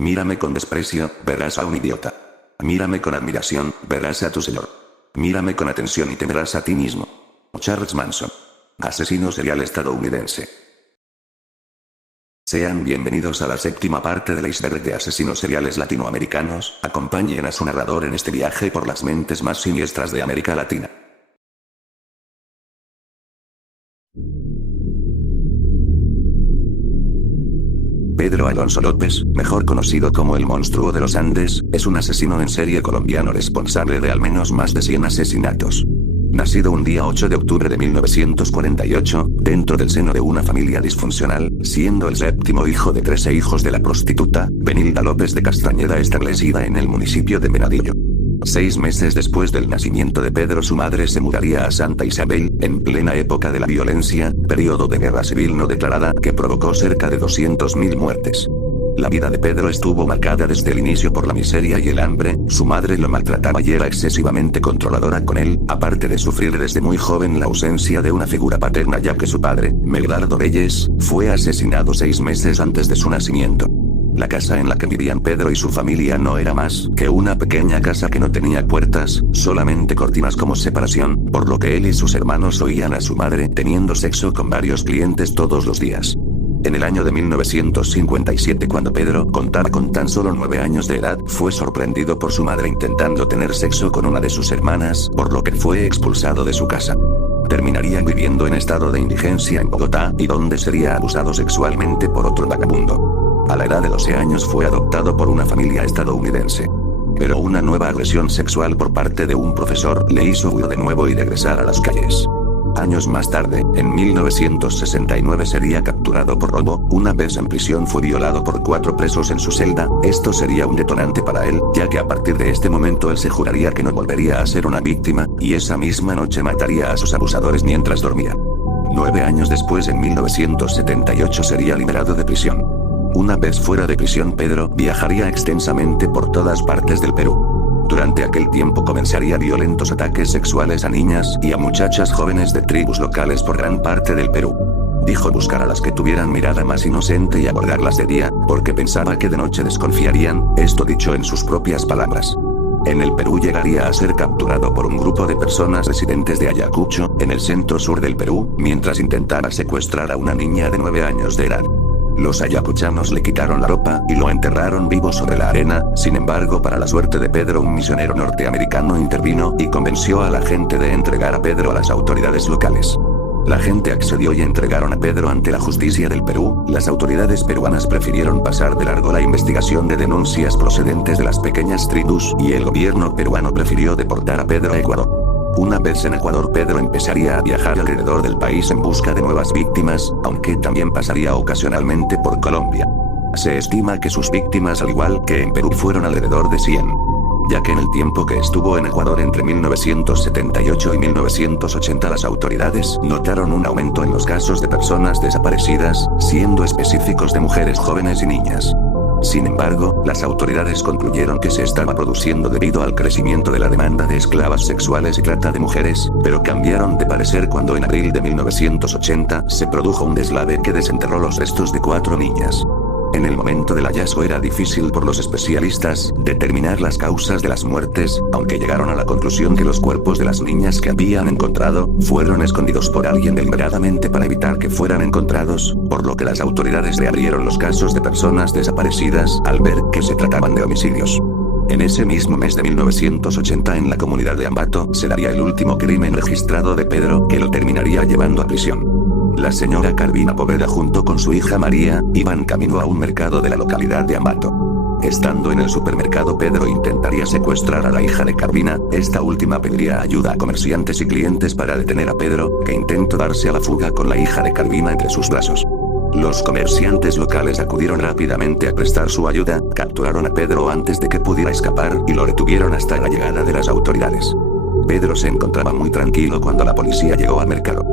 Mírame con desprecio, verás a un idiota. Mírame con admiración, verás a tu señor. Mírame con atención y temerás a ti mismo. Charles Manson. Asesino serial estadounidense. Sean bienvenidos a la séptima parte del iceberg de asesinos seriales latinoamericanos. Acompañen a su narrador en este viaje por las mentes más siniestras de América Latina. Pedro Alonso López, mejor conocido como el Monstruo de los Andes, es un asesino en serie colombiano responsable de al menos más de 100 asesinatos. Nacido un día 8 de octubre de 1948, dentro del seno de una familia disfuncional, siendo el séptimo hijo de 13 hijos de la prostituta, Benilda López de Castañeda, establecida en el municipio de Venadillo. 6 meses después del nacimiento de Pedro, su madre se mudaría a Santa Isabel, en plena época de la violencia, periodo de guerra civil no declarada, que provocó cerca de 200.000 muertes. La vida de Pedro estuvo marcada desde el inicio por la miseria y el hambre. Su madre lo maltrataba y era excesivamente controladora con él, aparte de sufrir desde muy joven la ausencia de una figura paterna, ya que su padre, Medardo Reyes, fue asesinado 6 meses antes de su nacimiento. La casa en la que vivían Pedro y su familia no era más que una pequeña casa que no tenía puertas, solamente cortinas como separación, por lo que él y sus hermanos oían a su madre teniendo sexo con varios clientes todos los días. En el año de 1957, cuando Pedro contaba con tan solo 9 años de edad, fue sorprendido por su madre intentando tener sexo con una de sus hermanas, por lo que fue expulsado de su casa. Terminaría viviendo en estado de indigencia en Bogotá, y donde sería abusado sexualmente por otro vagabundo. A la edad de 12 años fue adoptado por una familia estadounidense. Pero una nueva agresión sexual por parte de un profesor le hizo huir de nuevo y regresar a las calles. Años más tarde, en 1969, sería capturado por robo. Una vez en prisión fue violado por 4 presos en su celda. Esto sería un detonante para él, ya que a partir de este momento él se juraría que no volvería a ser una víctima, y esa misma noche mataría a sus abusadores mientras dormía. 9 años después, en 1978, sería liberado de prisión. Una vez fuera de prisión, Pedro viajaría extensamente por todas partes del Perú. Durante aquel tiempo comenzaría violentos ataques sexuales a niñas y a muchachas jóvenes de tribus locales por gran parte del Perú. Dijo buscar a las que tuvieran mirada más inocente y abordarlas de día, porque pensaba que de noche desconfiarían, esto dicho en sus propias palabras. En el Perú llegaría a ser capturado por un grupo de personas residentes de Ayacucho, en el centro sur del Perú, mientras intentara secuestrar a una niña de 9 años de edad. Los ayacuchanos le quitaron la ropa y lo enterraron vivo sobre la arena. Sin embargo, para la suerte de Pedro, un misionero norteamericano intervino y convenció a la gente de entregar a Pedro a las autoridades locales. La gente accedió y entregaron a Pedro ante la justicia del Perú. Las autoridades peruanas prefirieron pasar de largo la investigación de denuncias procedentes de las pequeñas tribus, y el gobierno peruano prefirió deportar a Pedro a Ecuador. Una vez en Ecuador, Pedro empezaría a viajar alrededor del país en busca de nuevas víctimas, aunque también pasaría ocasionalmente por Colombia. Se estima que sus víctimas, al igual que en Perú, fueron alrededor de 100. Ya que en el tiempo que estuvo en Ecuador entre 1978 y 1980, las autoridades notaron un aumento en los casos de personas desaparecidas, siendo específicos de mujeres jóvenes y niñas. Sin embargo, las autoridades concluyeron que se estaba produciendo debido al crecimiento de la demanda de esclavas sexuales y trata de mujeres, pero cambiaron de parecer cuando en abril de 1980 se produjo un deslave que desenterró los restos de 4 niñas. En el momento del hallazgo era difícil por los especialistas determinar las causas de las muertes, aunque llegaron a la conclusión que los cuerpos de las niñas que habían encontrado fueron escondidos por alguien deliberadamente para evitar que fueran encontrados, por lo que las autoridades reabrieron los casos de personas desaparecidas al ver que se trataban de homicidios. En ese mismo mes de 1980, en la comunidad de Ambato, se daría el último crimen registrado de Pedro, que lo terminaría llevando a prisión. La señora Carvina Poveda junto con su hija María, iban camino a un mercado de la localidad de Ambato. Estando en el supermercado, Pedro intentaría secuestrar a la hija de Carvina. Esta última pediría ayuda a comerciantes y clientes para detener a Pedro, que intentó darse a la fuga con la hija de Carvina entre sus brazos. Los comerciantes locales acudieron rápidamente a prestar su ayuda, capturaron a Pedro antes de que pudiera escapar y lo retuvieron hasta la llegada de las autoridades. Pedro se encontraba muy tranquilo cuando la policía llegó al mercado.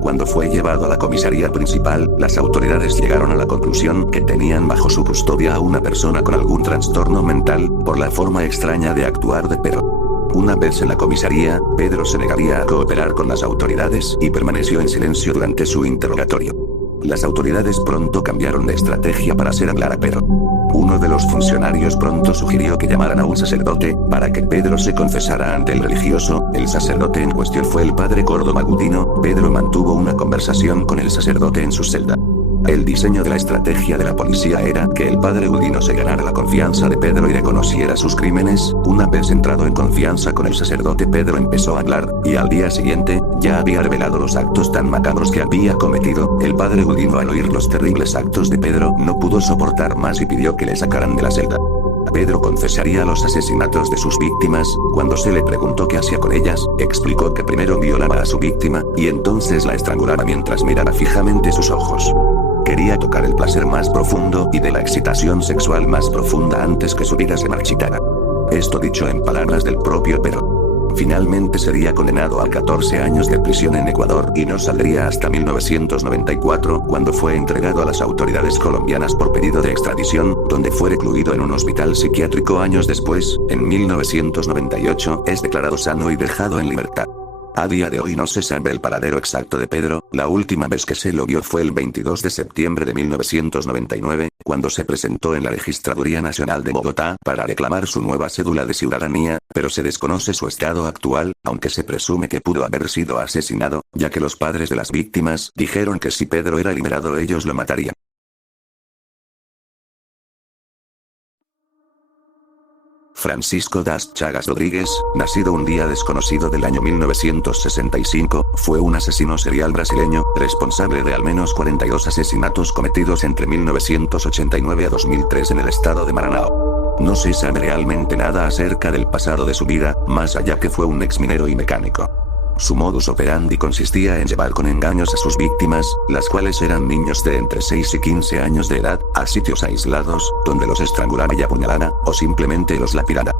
Cuando fue llevado a la comisaría principal, las autoridades llegaron a la conclusión que tenían bajo su custodia a una persona con algún trastorno mental, por la forma extraña de actuar de Pedro. Una vez en la comisaría, Pedro se negaría a cooperar con las autoridades y permaneció en silencio durante su interrogatorio. Las autoridades pronto cambiaron de estrategia para hacer hablar a Pedro. Uno de los funcionarios pronto sugirió que llamaran a un sacerdote, para que Pedro se confesara ante el religioso. El sacerdote en cuestión fue el padre Córdoba Gudino. Pedro mantuvo una conversación con el sacerdote en su celda. El diseño de la estrategia de la policía era que el padre Gudino se ganara la confianza de Pedro y reconociera sus crímenes. Una vez entrado en confianza con el sacerdote, Pedro empezó a hablar, y al día siguiente, ya había revelado los actos tan macabros que había cometido. El padre Gudino, al oír los terribles actos de Pedro, no pudo soportar más y pidió que le sacaran de la celda. Pedro confesaría los asesinatos de sus víctimas. Cuando se le preguntó qué hacía con ellas, explicó que primero violaba a su víctima, y entonces la estrangulaba mientras miraba fijamente sus ojos. Quería tocar el placer más profundo y de la excitación sexual más profunda antes que su vida se marchitara. Esto dicho en palabras del propio Pedro. Finalmente sería condenado a 14 años de prisión en Ecuador y no saldría hasta 1994, cuando fue entregado a las autoridades colombianas por pedido de extradición, donde fue recluido en un hospital psiquiátrico. Años después, en 1998, es declarado sano y dejado en libertad. A día de hoy no se sabe el paradero exacto de Pedro. La última vez que se lo vio fue el 22 de septiembre de 1999, cuando se presentó en la Registraduría Nacional de Bogotá para reclamar su nueva cédula de ciudadanía, pero se desconoce su estado actual, aunque se presume que pudo haber sido asesinado, ya que los padres de las víctimas dijeron que si Pedro era liberado ellos lo matarían. Francisco das Chagas Rodríguez, nacido un día desconocido del año 1965, fue un asesino serial brasileño, responsable de al menos 42 asesinatos cometidos entre 1989 a 2003 en el estado de Maranhão. No se sabe realmente nada acerca del pasado de su vida, más allá que fue un exminero y mecánico. Su modus operandi consistía en llevar con engaños a sus víctimas, las cuales eran niños de entre 6 y 15 años de edad, a sitios aislados, donde los estrangulaba y apuñalaba, o simplemente los lapidaba.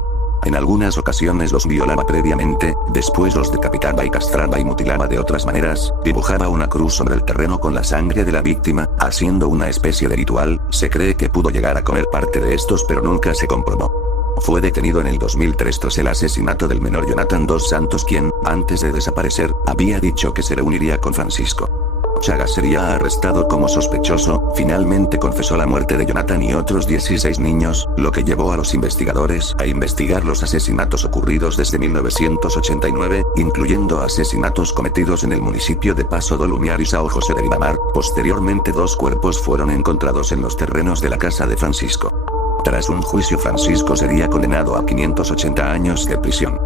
En algunas ocasiones los violaba previamente, después los decapitaba y castraba y mutilaba de otras maneras. Dibujaba una cruz sobre el terreno con la sangre de la víctima, haciendo una especie de ritual. Se cree que pudo llegar a comer parte de estos, pero nunca se comprobó. Fue detenido en el 2003 tras el asesinato del menor Jonathan dos Santos, quien, antes de desaparecer, había dicho que se reuniría con Francisco. Chagas sería arrestado como sospechoso. Finalmente confesó la muerte de Jonathan y otros 16 niños, lo que llevó a los investigadores a investigar los asesinatos ocurridos desde 1989, incluyendo asesinatos cometidos en el municipio de Paso do Lumiar y São José de Ribamar. Posteriormente 2 cuerpos fueron encontrados en los terrenos de la casa de Francisco. Tras un juicio, Francisco sería condenado a 580 años de prisión.